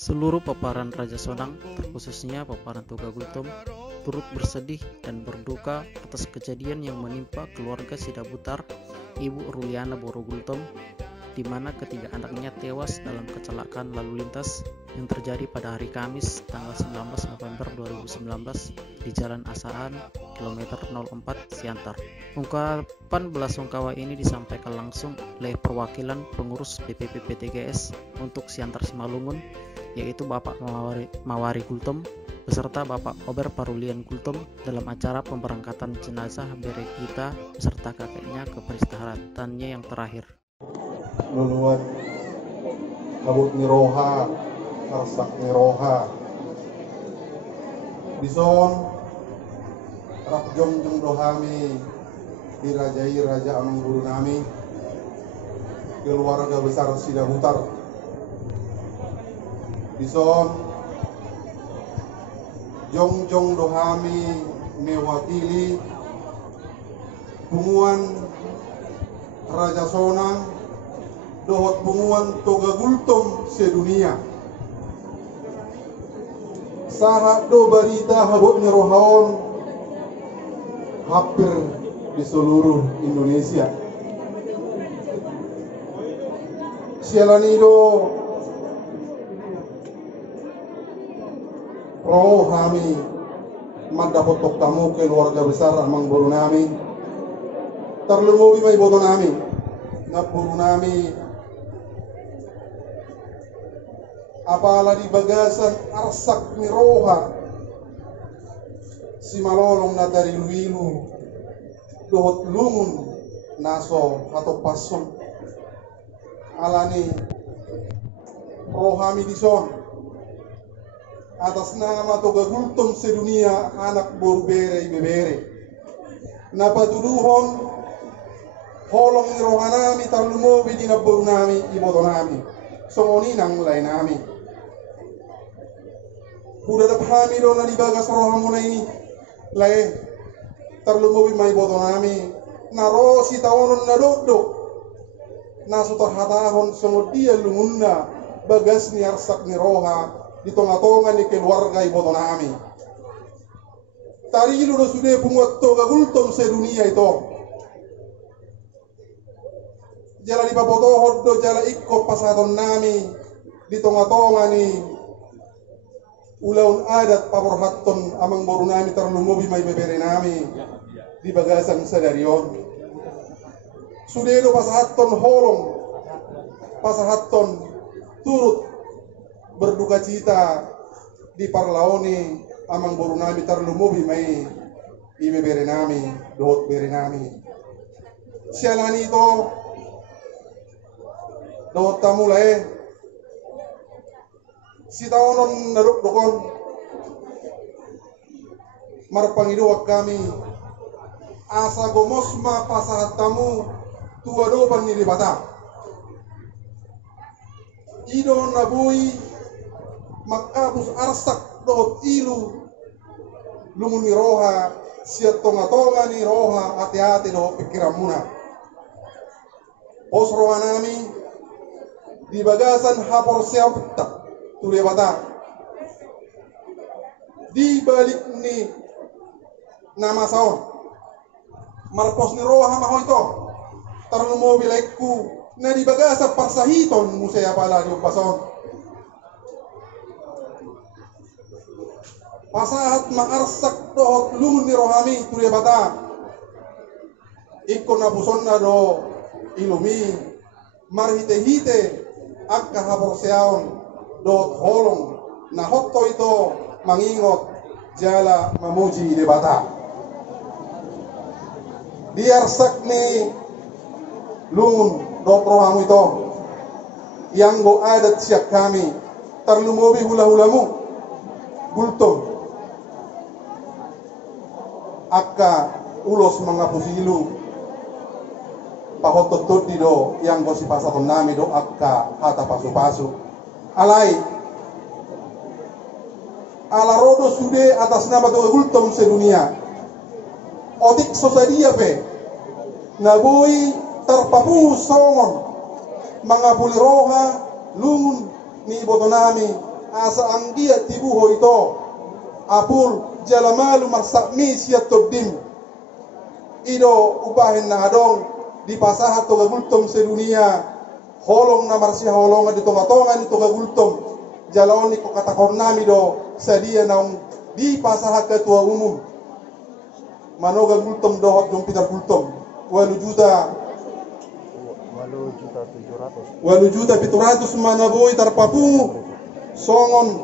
Seluruh paparan Raja Sonang, terkhususnya paparan Toga Gultom, turut bersedih dan berduka atas kejadian yang menimpa keluarga Sidabutar, Ibu Ruliana Boro Gultom, di mana ketiga anaknya tewas dalam kecelakaan lalu lintas yang terjadi pada hari Kamis tanggal 19 November 2019 di Jalan Asaan, kilometer 04 Siantar. Ungkapan belasungkawa ini disampaikan langsung oleh perwakilan pengurus DPP PTGS untuk Siantar Simalungun, yaitu Bapak Mawari Gultom beserta Bapak Ober Parulian Gultom dalam acara pemberangkatan jenazah Beregita beserta kakeknya ke peristirahatannya yang terakhir. Luluan kabut niroha, arsak niroha, bison rakjong jong dohami dirajai Raja Amang Guru Nami, keluarga besar Sidabutar. Bison jong jong dohami mewakili punguan Raja Sonang dohot punguan Toga Gultom sedunia. Sahat do barita habot nirohaon hampir di seluruh Indonesia. Sialanido roh kami mandapot tok tamu keluarga besar Amang Boru Nami terlungowi may boto nami na Boru Nami apala di bagasan arsak ni roha si malolong na dari luilu dohot lungun naso atau pasong alani rohami dison atas nama Toga Gultom sedunia anak boru bere bebere napatuduhon holong ni rohanami tarlumobi di Boru Nami iboto nami songoni nang lain nami udah dapami do na dibagas rohamu na ini lain tarlumobi may boto nami naro si tawonon na dodo nasutar hatahon songod dia lungunna bagas ni arsak ni roha di tonga-tonga ni keluarga iboto nami tarilu do sude punguat Toga Gultom sedunia itu jala di papotohod do jala ikko pasaton nami di tonga-tonga ni ulaun adat paporhatton Amang Boru Nami terlumubi may bebere nami di bagasan sadarion sude do pasahatton holong pasahatton turut berduka cita di parlaoni Amang Boru Nami terlumubi may ibebere nami dohot bere nami sialani to dohot tamulae si taonon naruk dokon marpangiduak kami asa gomosma pasahat tamu tua dopan ni bata ido nabui makabus arsak dohot ilu lungun ni roha siat tonga-tonga ni roha hati-hati dohot pikiran muna os roha nami di bagasan hapor siapta tule bata di balik ni nama saon marpos ni roha maho ito tarlumo bilaiku na di bagasa parsahiton musaya pala di pason pasahat maarsak dohot lungun ni rohami tule bata ikon na buson na do ilumi marhite-hite akka hapor siaon dot holong na hotto ito mangingot jala mamuji de bata diarsak ni lungun dot rohamu ito yang go adat siak kami terlumobi hula-hulamu Gultom akka ulos mangapusilu pahotot di do yang go si pasaton nami do akka hata pasu-pasu alai ala rodo sude atas nama Toga Gultom sedunia otik sosadia pe nabui terpapu songon mga puliroha lungun ni botonami asa anggia tibuho ito apul jalamalu marsakmi siat tobdim ido upahin na adong di pasahat to gagultom sedunia holong na marsiha holonga di tonga-tonga ni to gagultom jalaon ni ko katakor nami do sadia naung di pasahat ketua umum manogal gultom dohot dong pitar gultom 8.700.000 manaboy tarpapu songon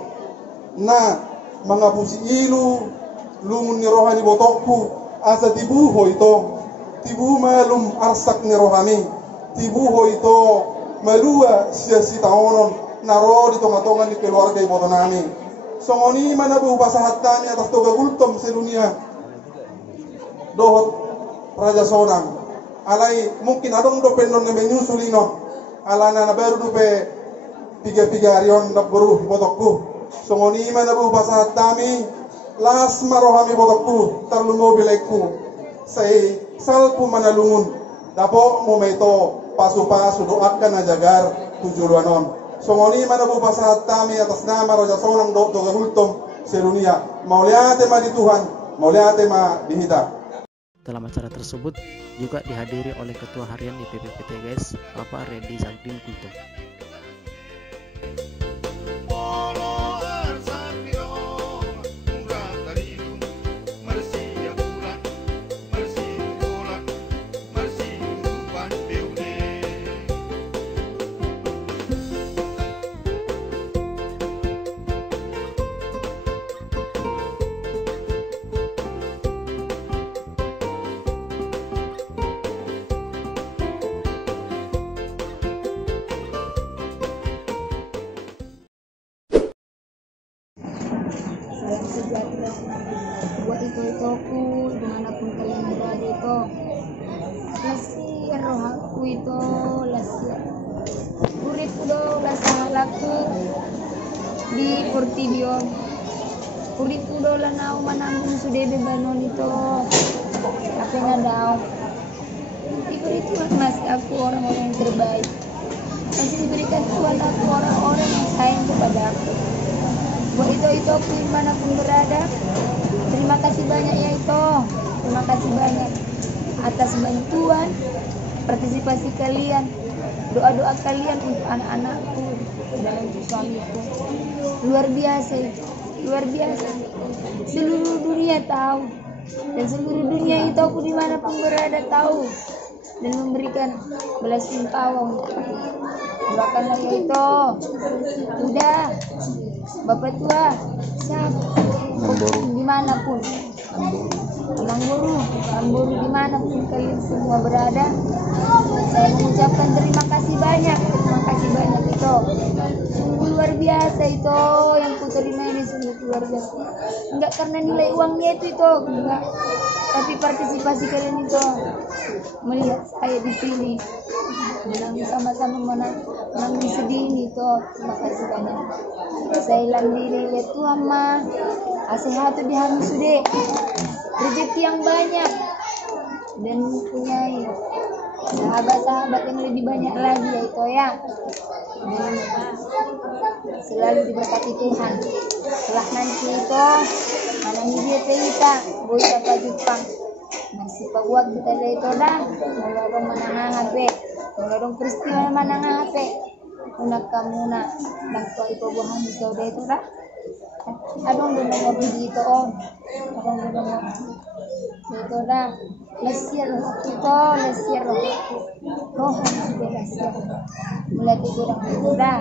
na mga pusi ilu lungun ni rohani botokku asa tibuho ito tibu malum arsak ni rohani tibuho ito malua siya taonon naro di tonga-tonga ni keluarga iboto nami songoni manabu pasahat kami atas toga gultom sedunia dohot raja sonang alai mungkin adong do pendon ne menyusulino alana na baru dupe tiga arion na buru botokku songoni manabu pasahat kami las marohami botokku tarlungo bilekku say salpu manalungun dapo mumeto pasu-pasu doakan ajagar tujuanon songoni manabu pasahat kami atas nama raja sonang do gultom sedunia mauliate ma di Tuhan mauliate ma dihita. Dalam acara tersebut juga dihadiri oleh Ketua Harian IPP PTGS Bapak Reddy Zagdin Gultom. Salam sejahtera buat itu dimanapun kalian berada itu lasir roh aku itu lasir kurit udah lasah laku di Portibio kurit udah lanau mananggung sudah bebanon itu apa yang ada diberikan mas aku orang-orang yang terbaik masih diberikan Tuhan aku orang-orang yang sayang kepada aku. Buat itu aku dimanapun berada, terima kasih banyak ya itu, terima kasih banyak atas bantuan, partisipasi kalian, doa-doa kalian untuk anak-anakku dan untuk suamiku, luar biasa itu, luar biasa. Seluruh dunia tahu dan seluruh dunia itu aku dimanapun berada tahu dan memberikan belas sungkawa untuk aku. Doakanlah ya itu, udah. Bapak tua, dimanapun, Amburu dimanapun kalian semua berada, saya mengucapkan terima kasih banyak itu, sungguh luar biasa itu yang ku terima ini sungguh luar biasa, enggak karena nilai uangnya itu enggak, tapi partisipasi kalian itu melihat saya dipilih, menang sama-sama menang sedih ini itu, terima kasih banyak. Saya landiri ya Tuhan mah sehat di hari sudah rezeki yang banyak dan mempunyai sahabat-sahabat yang lebih banyak lagi ya itu ya dan selalu diberkati Tuhan. Setelah nanti itu mana media kita boleh apa Jepang masih paguat kita dari itu dah melarong menangan HP melarong peristiwa menangan HP unak kamu nak bangsa ibu buahan itu dah itu dah adong dengan mobil itu om adong dengan itu dah lesir itu lesir roh sudah lesir mulai kurang itu dah